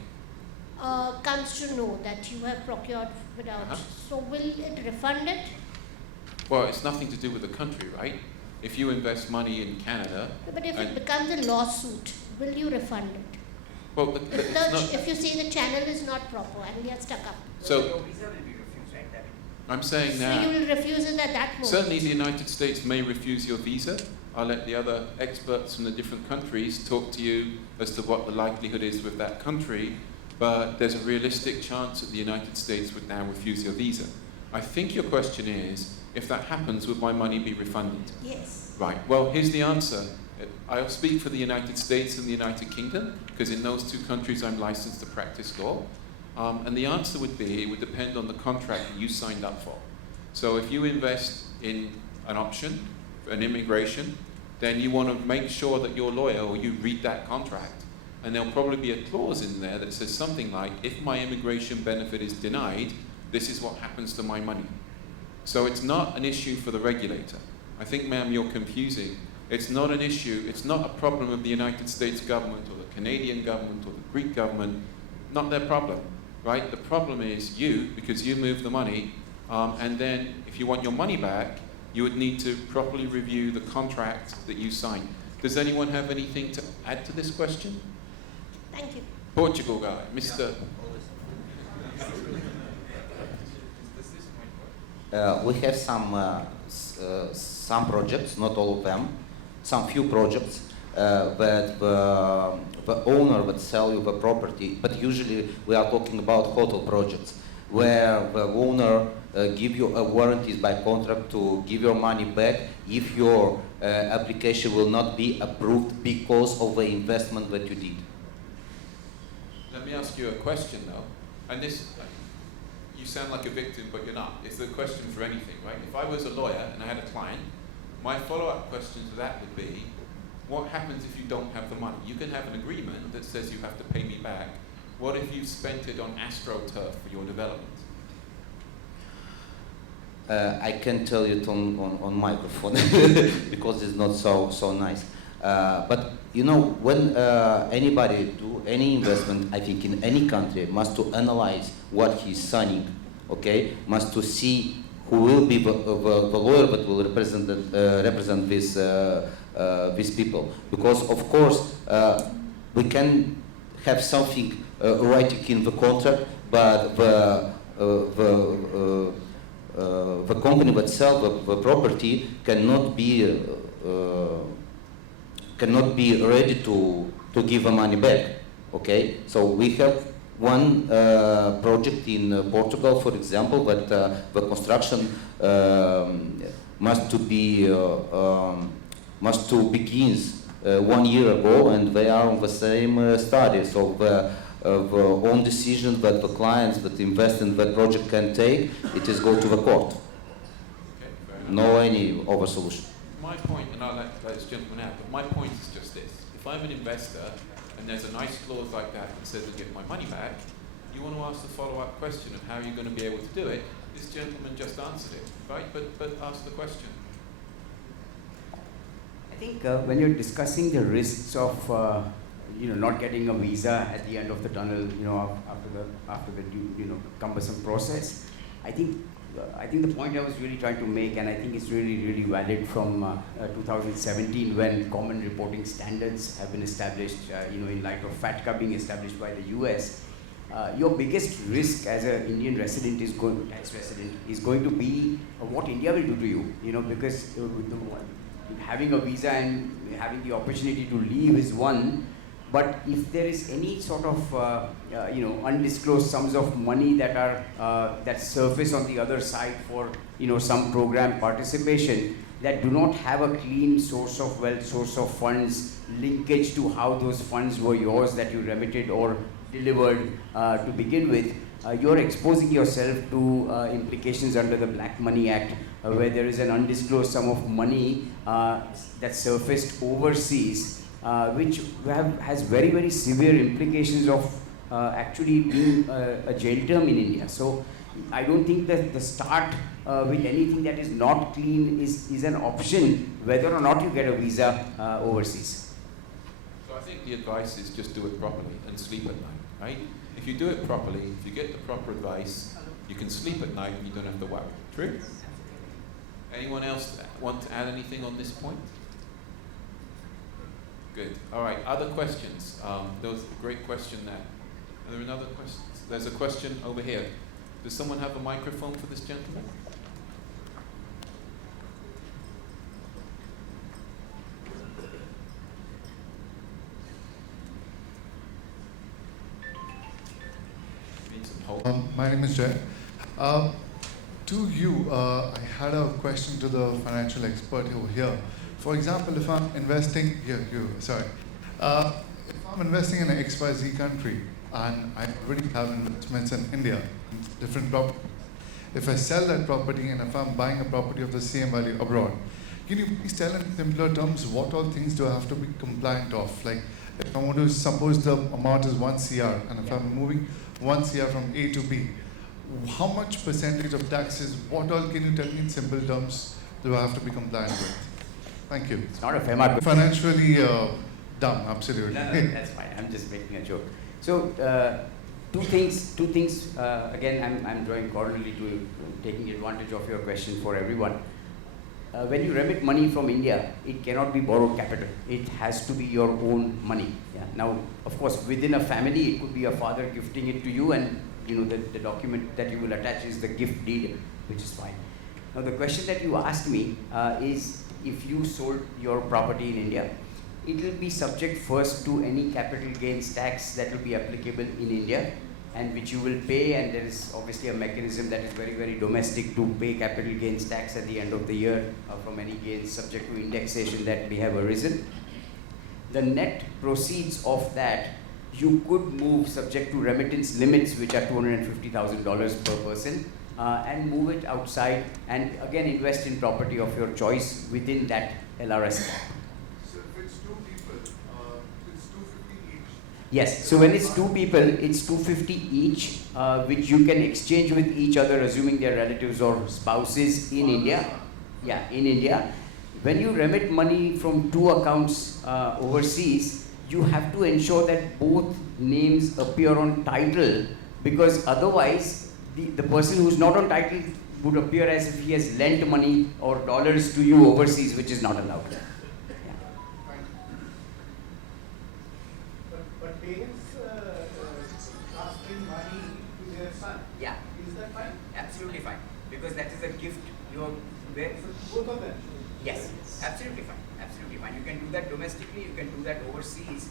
comes to know that you have procured without, so will it refund it? Well, it's nothing to do with the country, right? If you invest money in Canada, But if it and- becomes a lawsuit, will you refund it? well, it's not. If you say the channel is not proper and we are stuck up, So I'm saying so now, you will refuse it at that moment? certainly the United States may refuse your visa. I'll let the other experts from the different countries talk to you as to what the likelihood is with that country, but there's a realistic chance that the United States would now refuse your visa. I think your question is, if that happens, would my money be refunded? Yes. Right. Well, here's the answer. I'll speak for the United States and the United Kingdom, because in those two countries I'm licensed to practice law. And the answer would be, it would depend on the contract that you signed up for. So if you invest in an option, an immigration, then you want to make sure that your lawyer, or you read that contract, and there'll probably be a clause in there that says something like, if my immigration benefit is denied, this is what happens to my money. So it's not an issue for the regulator. I think, ma'am, you're confusing. It's not an issue, it's not a problem of the United States government or the Canadian government or the Greek government, not their problem, right? The problem is you, because you moved the money, and then if you want your money back, you would need to properly review the contract that you signed. Does anyone have anything to add to this question? Thank you. Portugal guy, Mr. We have some projects, not all of them, some few projects that the owner would sell you the property, but usually we are talking about hotel projects where the owner give you a warranties by contract to give your money back if your application will not be approved because of the investment that you did. Let me ask you a question though, and this, you sound like a victim, but you're not. It's a question for anything, right? If I was a lawyer and I had a client, my follow-up question to that would be, what happens if you don't have the money? You can have an agreement that says you have to pay me back. What if you've spent it on AstroTurf for your development? I can tell you it on microphone because it's not so nice. But you know, when anybody do any investment, I think in any country, must to analyze what he's signing. Okay, must to see who will be the lawyer that will represent these people. Because of course we can have something writing in the contract, but the company that sells the property cannot be ready to give the money back. Okay, so we have one project in Portugal, for example, that the construction must to begins 1 year ago, and they are on the same study. So the own decision that the clients that invest in the project can take, it is go to the court. Okay, fair enough. No any other solution. My point I'll let this gentleman out, but my point is just this. If I'm an investor and there's a nice clause like that that says I'll get my money back, you want to ask the follow-up question of how you're going to be able to do it. This gentleman just answered it, right? But ask the question. I think when you're discussing the risks of not getting a visa at the end of the tunnel, after the cumbersome process, I think the point I was really trying to make, and I think it's really valid from 2017 when common reporting standards have been established, in light of FATCA being established by the US. Your biggest risk as an Indian resident tax resident is going to be what India will do to you, because having a visa and having the opportunity to leave is one, but if there is any sort of undisclosed sums of money that are that surface on the other side for some program participation that do not have a clean source of wealth, source of funds, linkage to how those funds were yours that you remitted or delivered to begin with, you're exposing yourself to implications under the Black Money Act, where there is an undisclosed sum of money that surfaced overseas, which has very severe implications of actually being a jail term in India. So I don't think that the start with anything that is not clean is an option, whether or not you get a visa overseas. So I think the advice is just do it properly and sleep at night, right? If you do it properly, if you get the proper advice, you can sleep at night and you don't have to worry. True? Anyone else want to add anything on this point? Good. All right. Other questions? There was a great question there. Are there another question? There's a question over here. Does someone have a microphone for this gentleman? Need some help. My name is Jay. To you, I had a question to the financial expert over here. For example, if I'm investing, if I'm investing in an XYZ country and I already have investments in India, in different properties, if I sell that property and if I'm buying a property of the same value abroad, can you please tell in simpler terms what all things do I have to be compliant of? Like, if I want to suppose the amount is 1 CR and if I'm moving 1 CR from A to B, how much percentage of taxes, what all can you tell me in simple terms do I have to be compliant with? Thank you. It's not a fair market. Financially dumb, absolutely. No, that's fine. I'm just making a joke. So two things. Again, I'm drawing cordially to taking advantage of your question for everyone. When you remit money from India, it cannot be borrowed capital. It has to be your own money. Yeah. Now, of course, within a family, it could be a father gifting it to you, and the document that you will attach is the gift deed, which is fine. Now, the question that you asked me is, if you sold your property in India, it will be subject first to any capital gains tax that will be applicable in India, and which you will pay, and there is obviously a mechanism that is very domestic to pay capital gains tax at the end of the year from any gains subject to indexation that may have arisen. The net proceeds of that you could move subject to remittance limits, which are $250,000 per person, and move it outside and again invest in property of your choice within that LRS. So if it's 2 people, it's 250 each? Yes, so when it's 2 people, it's 250 each, which you can exchange with each other, assuming they're relatives or spouses in India. Yeah, in India. When you remit money from 2 accounts overseas, you have to ensure that both names appear on title, because otherwise the person who's not on title would appear as if he has lent money or dollars to you overseas, which is not allowed. Yeah. But parents asking money to their son. Yeah. Is that fine? Absolutely fine, because that is a gift. Both of them. Yes, absolutely fine. Absolutely fine. You can do that domestically. You can do that overseas,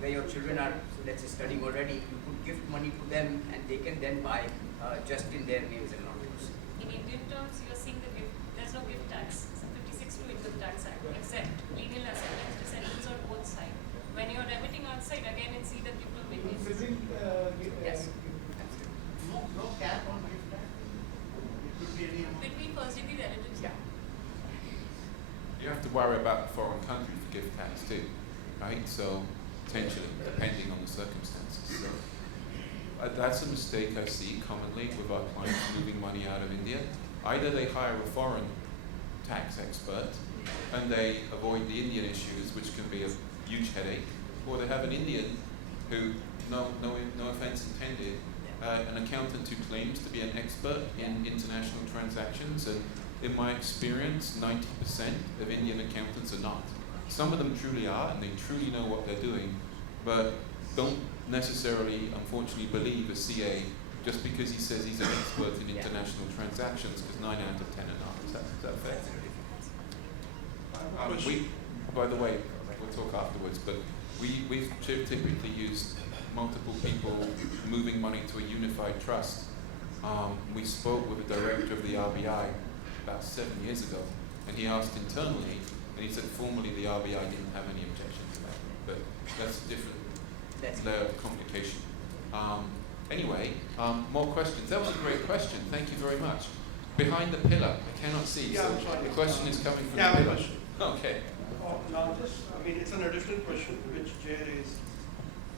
where your children are, let's say, studying already. You could gift money to them, and they can then buy just in their names and not yours. In Indian terms, you are seeing the gift. There's no gift tax. It's a 56 Income Tax Act, except legal ascendants, descendants on both sides. When you are remitting outside, again, it's either gift or maintenance. Yes. No cap on gift tax. It could be any amount. Between first degree relatives. Yeah. You have to worry about the foreign country for gift tax too, right? So potentially, depending on the circumstances. So that's a mistake I see commonly with our clients moving money out of India. Either they hire a foreign tax expert and they avoid the Indian issues, which can be a huge headache, or they have an Indian who, no offense intended, an accountant who claims to be an expert in international transactions, and in my experience, 90% of Indian accountants are not. Some of them truly are, and they truly know what they're doing, but don't necessarily, unfortunately, believe a CA just because he says he's an expert in international transactions, because 9 out of 10 are not. Is that fair? By the way, we'll talk afterwards, but we've typically used multiple people moving money to a unified trust. We spoke with the director of the RBI about 7 years ago, and he asked internally, and he said formally the RBI didn't have any objection to that, but that's a different layer of complication. Anyway, more questions. That was a great question. Thank you very much. Behind the pillar, I cannot see. Yeah, so I'm sorry. the question is coming from Yeah, the pillar. question. Okay. Now it's an additional question which Jay raised.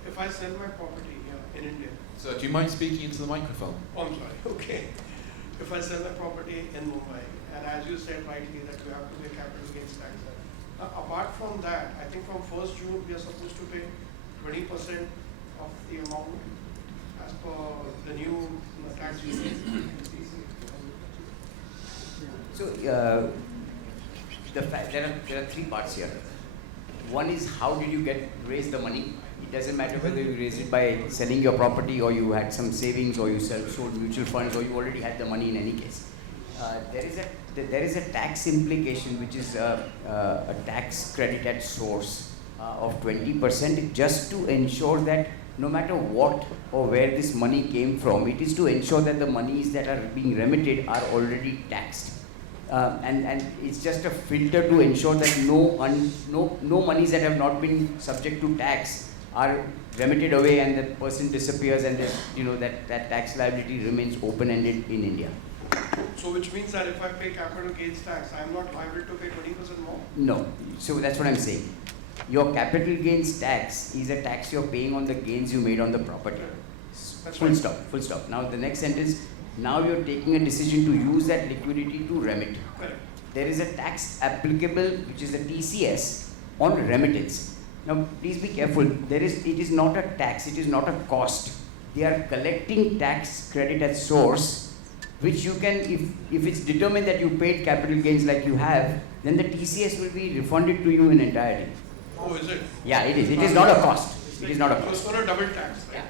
If I sell my property here in India. So do you mind speaking into the microphone? Oh, I'm sorry. Okay. If I sell my property in Mumbai, and as you said rightly that you have to pay capital gains tax there. Apart from that, I think from 1st June we are supposed to pay 20% of the amount as per the new tax regime. So there are 3 parts here. One is how did you raise the money? It doesn't matter whether you raised it by selling your property, or you had some savings, or you sold mutual funds, or you already had the money in any case. There is a tax implication, which is a tax credit at source of 20%, just to ensure that no matter what or where this money came from, it is to ensure that the monies that are being remitted are already taxed. And it's just a filter to ensure that no monies that have not been subject to tax are remitted away and the person disappears, and that tax liability remains open-ended in India. So which means that if I pay capital gains tax, I'm not liable to pay 20% more? No. So that's what I'm saying. Your capital gains tax is a tax you're paying on the gains you made on the property. That's Full right. stop. Full stop. Now the next sentence. Now you're taking a decision to use that liquidity to remit. Correct. There is a tax applicable, which is the TCS, on remittance. Now please be careful. It is not a tax. It is not a cost. They are collecting tax credit at source, which you can, if it's determined that you paid capital gains like you have, then the TCS will be refunded to you in entirety. Oh, is it? Yeah, it is. It is not a cost. It is not a So it's cost. not a double tax, right?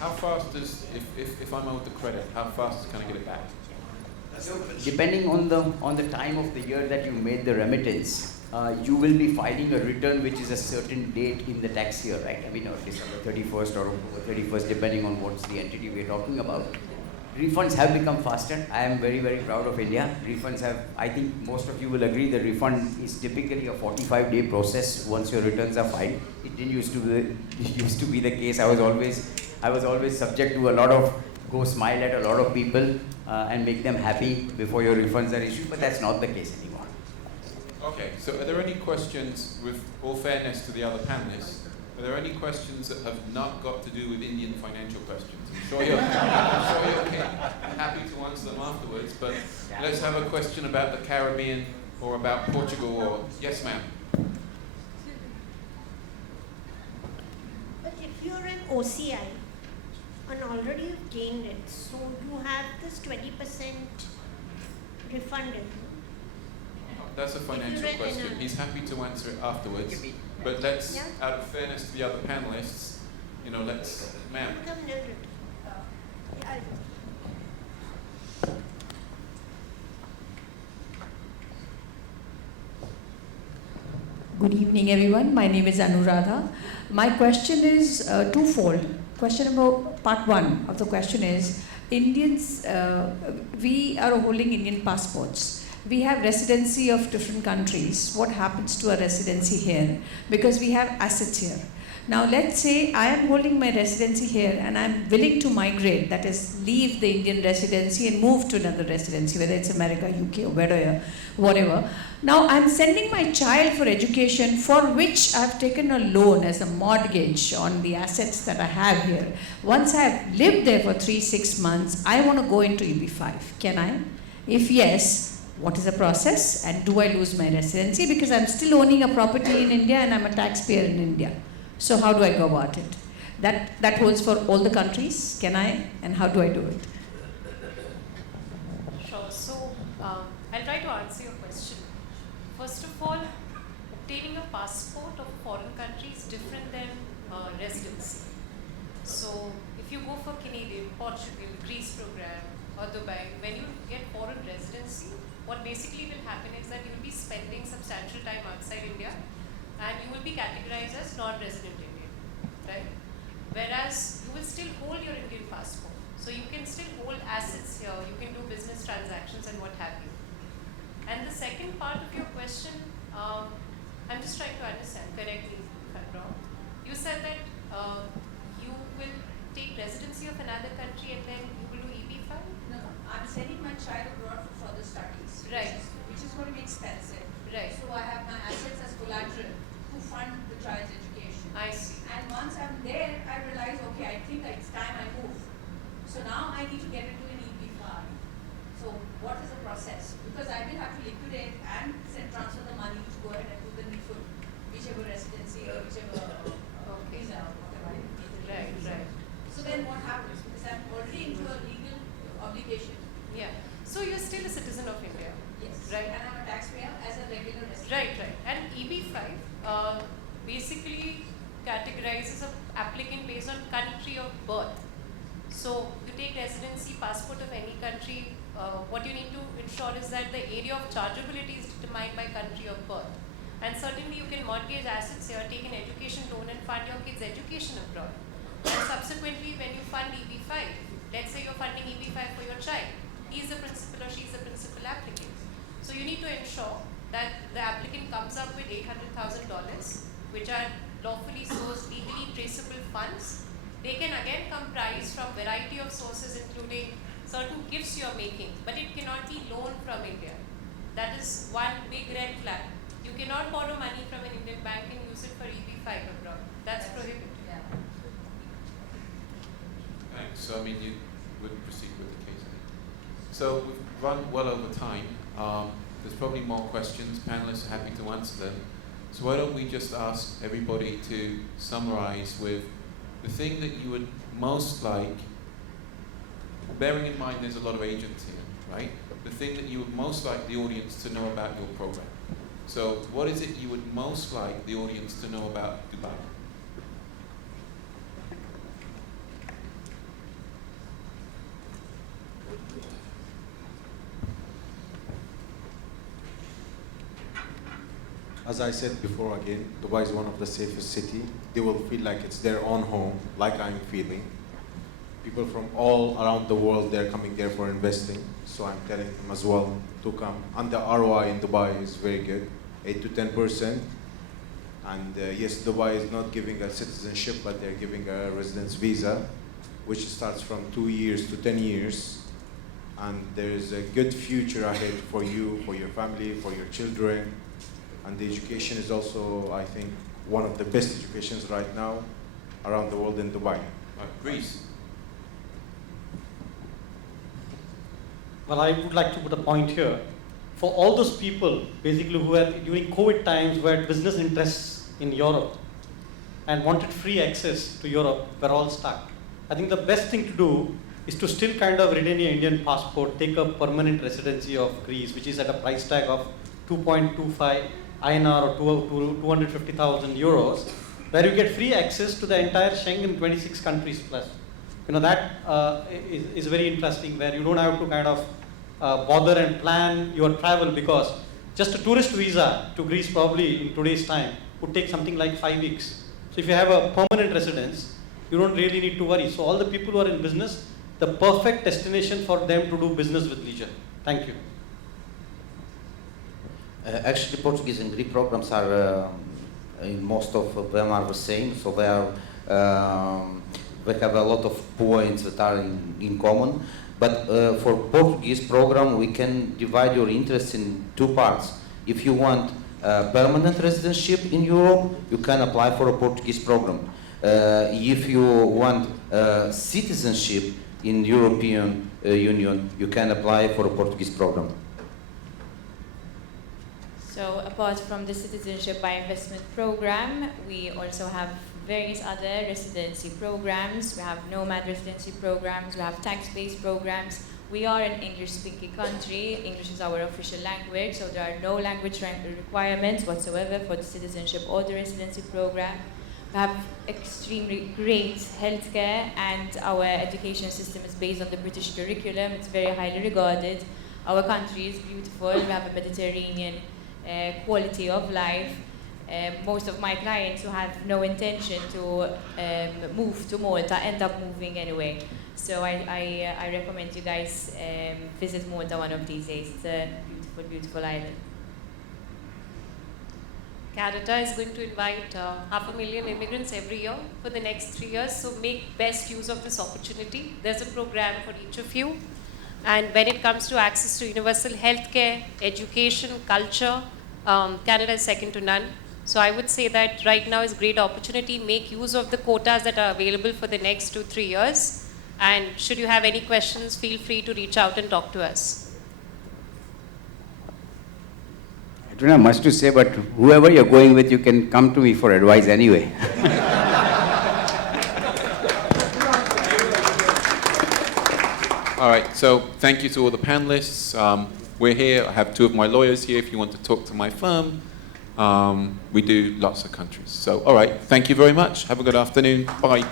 How fast does, if I'm owed the credit, how fast can I get it back? Depending on the time of the year that you made the remittance, you will be filing a return which is a certain date in the tax year, right? I mean, December 31st or October 31st, depending on what's the entity we are talking about. Refunds have become faster. I am very, very proud of India. Refunds have, I think most of you will agree, the refund is typically a 45-day process once your returns are filed. It didn't used to be the case. I was always subject to a lot of go smile at a lot of people and make them happy before your refunds are issued, but that's not the case anymore. Okay, so are there any questions, with all fairness to the other panelists, are there any questions that have not got to do with Indian financial questions? I'm sure you're happy to answer them afterwards, but let's have a question about the Caribbean or about Portugal or, yes ma'am. But if you're an OCI and already you've gained it, so you have this 20% refunded. That's a financial read question. enough. He's happy to answer it afterwards. But let's, out of fairness to the other panelists, let's, ma'am. Become noted. Yeah. Good evening, everyone. My name is Anuradha. My question is twofold. Question about part one of the question is, Indians, we are holding Indian passports. We have residency of different countries. What happens to our residency here? Because we have assets here. Now let's say I am holding my residency here and I'm willing to migrate, that is leave the Indian residency and move to another residency, whether it's America, UK or whatever. Now I'm sending my child for education for which I've taken a loan as a mortgage on the assets that I have here. Once I've lived there for 3-6 months, I want to go into EB5. Can I? If yes, what is the process and do I lose my residency? Because I'm still owning a property in India and I'm a taxpayer in India. So how do I go about it? That holds for all the countries. Can I? And how do I do it? Sure. So I'll try to answer your question. First of all, obtaining a passport of a foreign country is different than residency. So if you go for Canadian, Portugal, Greece program or Dubai, when you get foreign residency, what basically will happen is that you will be spending substantial time outside India and you will be categorized as non-resident Indian, right? Whereas you will still hold your Indian passport. So you can still hold assets here, you can do business transactions and what have you. And the second part of your question, I'm just trying to understand, correct me if I'm wrong. You said that you will take residency of another country and then you will do EB5? No, I'm sending my child abroad for further studies. Right. Which is going to be expensive. Right. So I have my assets as collateral to fund the child's education. I see. And once I'm there, I realize, okay, I think it's time I move. So now I need to get into an EB5. So what is the process? Because I will have to liquidate and transfer the money to go ahead and do the needful, whichever residency or whichever visa or whatever. Right, right. So then what happens? Because I'm already into a legal obligation. Yeah. So you're still a citizen of India. Yes. Right. And I'm a taxpayer as a regular resident. Right, right. And EB5 basically categorizes an applicant based on country of birth. So you take residency, passport of any country, what you need to ensure is that the area of chargeability is determined by country of birth. And certainly you can mortgage assets here, take an education loan and fund your kids' education abroad. And subsequently when you fund EB5, let's say you're funding EB5 for your child, he's the principal or she's the principal applicant. So you need to ensure that the applicant comes up with $800,000, which are lawfully sourced, legally traceable funds. They can again comprise from variety of sources, including certain gifts you're making, but it cannot be loaned from India. That is one big red flag. You cannot borrow money from an Indian bank and use it for EB5 abroad. That's prohibited. Yeah. Thanks. So, I mean, you would proceed with the case. So, we've run well over time. There's probably more questions. Panelists are happy to answer them. So, why don't we just ask everybody to summarize with the thing that you would most like, bearing in mind there's a lot of agents here, right? The thing that you would most like the audience to know about your program. So, what is it you would most like the audience to know about Dubai? As I said before again, Dubai is one of the safest cities. They will feel like it's their own home, like I'm feeling. People from all around the world, they're coming there for investing. So I'm telling them as well to come. And the ROI in Dubai is very good, 8 to 10%. And yes, Dubai is not giving a citizenship, but they're giving a residence visa, which starts from 2 years to 10 years. And there's a good future ahead for you, for your family, for your children. And the education is also, I think, one of the best educations right now around the world in Dubai. Greece. Well, I would like to put a point here. For all those people, basically, who had, during COVID times, who had business interests in Europe and wanted free access to Europe, were all stuck. I think the best thing to do is to still kind of retain your Indian passport, take a permanent residency of Greece, which is at a price tag of 2.25 INR or 250,000 euros, where you get free access to the entire Schengen 26 countries plus. You know, that is very interesting, where you don't have to kind of bother and plan your travel, because just a tourist visa to Greece probably in today's time would take something like 5 weeks. So if you have a permanent residence, you don't really need to worry. So all the people who are in business, the perfect destination for them to do business with leisure. Thank you. Actually, Portuguese and Greek programs are most of them are the same, so they have a lot of points that are in common. But for Portuguese program, we can divide your interest in two parts. If you want permanent residency in Europe, you can apply for a Portuguese program. If you want citizenship in European Union, you can apply for a Portuguese program. So apart from the citizenship by investment program, we also have various other residency programs. We have nomad residency programs, we have tax-based programs. We are an English-speaking country. English is our official language, so there are no language requirements whatsoever for the citizenship or the residency program. We have extremely great healthcare, and our education system is based on the British curriculum. It's very highly regarded. Our country is beautiful. We have a Mediterranean quality of life. Most of my clients who have no intention to move to Malta end up moving anyway. So I recommend you guys visit Malta one of these days. It's a beautiful, beautiful island. Canada is going to invite 500,000 immigrants every year for the next 3 years, so make best use of this opportunity. There's a program for each of you. And when it comes to access to universal healthcare, education, culture, Canada is second to none. So I would say that right now is a great opportunity. Make use of the quotas that are available for the next 2-3 years. And should you have any questions, feel free to reach out and talk to us. I don't have much to say, but whoever you're going with, you can come to me for advice anyway. All right, so thank you to all the panelists. We're here. I have two of my lawyers here if you want to talk to my firm. We do lots of countries. So, all right, thank you very much. Have a good afternoon. Bye.